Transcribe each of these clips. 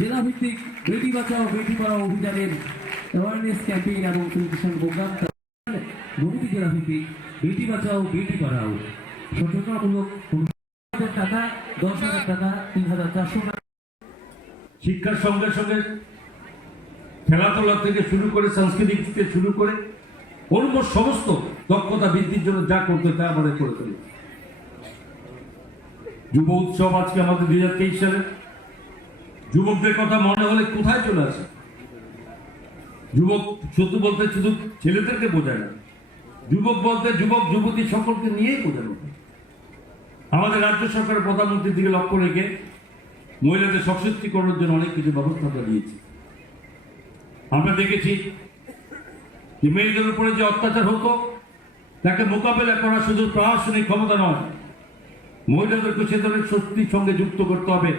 জেলা ভিত্তিক বেটি বাঁচাও বেটি পড়াও অভিযানের অ্যাওয়ারনেস ক্যাম্পেইন এবং সেলিব্রেশন প্রোগ্রাম গোমতী জেলা ভিত্তিক বেটি বাঁচাও বেটি পড়াও সচেতনামূলক টাকা 10,000 টাকা 3,400 টাকা। শিক্ষার সঙ্গে সঙ্গে খেলাধুলা থেকে শুরু করে সাংস্কৃতিক থেকে শুরু করে অলমোস্ট সমস্ত দক্ষতা বৃদ্ধির জন্য যা করতে তা আমাদের করে ফেলি। যুব উৎসব আজকে আমাদের 2023 সালে যুবকদের কথা মনে হলে কোথায় চলে আসে? যুবক শুধু বলতে শুধু ছেলেদেরকে বোঝায় না, যুবক বলতে যুবক যুবতী সকলকে নিয়েই বোঝানো। আমাদের রাজ্য সরকারের প্রধানমন্ত্রীর দিকে লক্ষ্য রেখে মহিলাদের সশক্তিকরণের জন্য অনেক কিছু ব্যবস্থা নিয়েছে। আমরা দেখেছি যে মেয়েদের উপরে যে অত্যাচার হতো তাকে মোকাবেলা করা শুধু প্রশাসনিক ক্ষমতা নয়, মহিলাদেরকে সে ধরনের শক্তির সঙ্গে যুক্ত করতে হবে।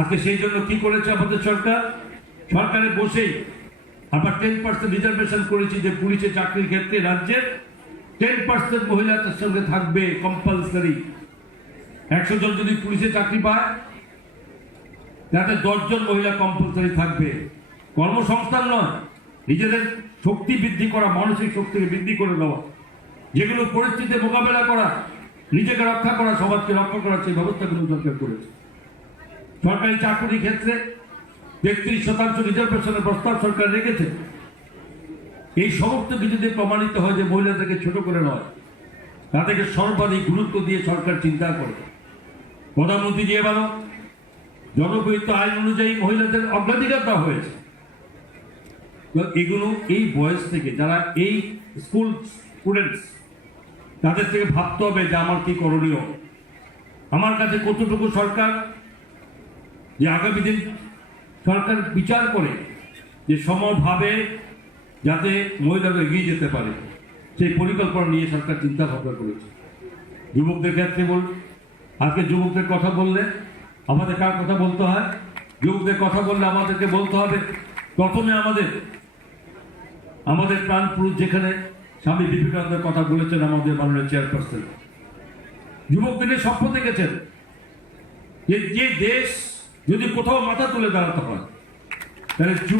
আজকে সেই জন্য কি করেছে আমাদের সরকার? সরকারে বসেই আমরা 10% রিজার্ভেশন করেছি যে পুলিশের চাকরির ক্ষেত্রে রাজ্যের 10% মহিলাদের সঙ্গে থাকবে কম্পালসারি। 100 জন যদি পুলিশে চাকরি পায় তাতে 10 জন মহিলা কম্পালসারি থাকবে। কর্মসংস্থান নয়, নিজেদের শক্তি বৃদ্ধি করা, মানসিক শক্তিকে বৃদ্ধি করে দেওয়া, যেগুলো পরিস্থিতি মোকাবেলা করা, নিজেকে রক্ষা করা, সমাজকে রক্ষা করা, সেই ব্যবস্থাগুলো সরকার করেছে। সরকারি চাকরির ক্ষেত্রে 33% রিজার্ভেশনের প্রস্তাব সরকার রেখেছে। এই সমস্ত কিছু দিয়ে প্রমাণিত হয় যে মহিলাদেরকে ছোট করে নয়, তাদেরকে সর্বাধিক গুরুত্ব দিয়ে সরকার চিন্তা করে। প্রধানমন্ত্রী যে এবারও জনগৃহীত আইন অনুযায়ী মহিলাদের অগ্রাধিকার দেওয়া হয়েছে। এগুলো এই বয়স থেকে যারা এই স্কুল স্টুডেন্টস, তাদের থেকে ভাবতে হবে যে আমার কি করণীয়, আমার কাছে কতটুকু সরকার, যে আগামী দিন সরকার বিচার করে যে সমভাবে যাতে মহিলারা এগিয়ে যেতে পারে, সেই পরিকল্পনা নিয়ে সরকার চিন্তা ভাবনা করেছে। যুবকদের ক্ষেত্রে আজকে যুবকদের কথা বললে আমাদের কার কথা বলতে হয়? যুবকদের কথা বললে আমাদেরকে বলতে হবে প্রথমে আমাদের প্রাণ পুরুষ, যেখানে স্বামী বিবেকানন্দের কথা বলেছেন আমাদের মাননীয় চেয়ারপারসন, যুবকদের স্বপ্ন দেখেছেন যে দেশ যদি কোথাও মাথা তুলে দাঁড়াতে হয় তাহলে